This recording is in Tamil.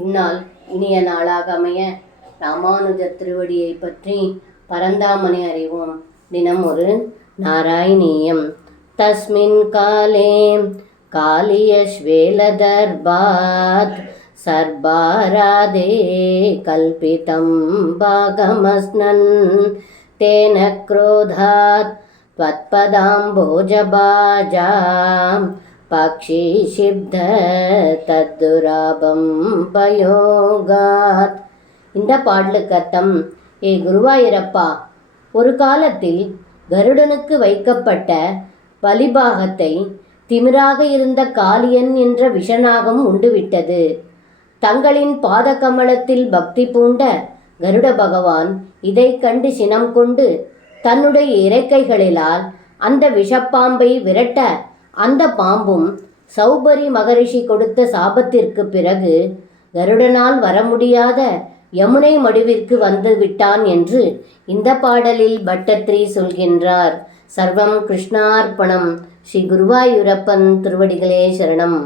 இந்நாள் இனிய நாளாக அமைய ராமானுஜர் திருவடியை பற்றி பரந்தாமனை அறிவோம். தினம் ஒரு நாராயணீயம். தஸ்மின் காலே காளியஸ்வேலதர்பாத் சர்பாராதே கல்பிதம் பாகமஸ்னன் தேன க்ரோதாத் त्वत्पदाम्बोजभाजां பக்ஷிஷிப்த தத்துராபம் பயோகாத். இந்த பாடலுக்கு அர்த்தம்: ஏ குருவாயூரப்பா, ஒரு காலத்தில் கருடனுக்கு வைக்கப்பட்ட பலிபாகத்தை திமிராக இருந்த காளியன் என்ற விஷநாகம் உண்டுவிட்டது. தங்களின் பாத கமலத்தில் பக்தி பூண்ட கருட பகவான் இதை கண்டு சினம் கொண்டு தன்னுடைய இறக்கைகளிலால் அந்த விஷப்பாம்பை விரட்ட, அந்த பாம்பும் சௌபரி மகரிஷி கொடுத்த சாபத்திற்கு பிறகு கருடனால் வர முடியாத யமுனை மடுவிற்கு வந்து விட்டான் என்று இந்த பாடலில் பட்டத்ரி சொல்கின்றார். சர்வம் கிருஷ்ணார்ப்பணம். ஸ்ரீ குருவாயூரப்பன் திருவடிகளே சரணம்.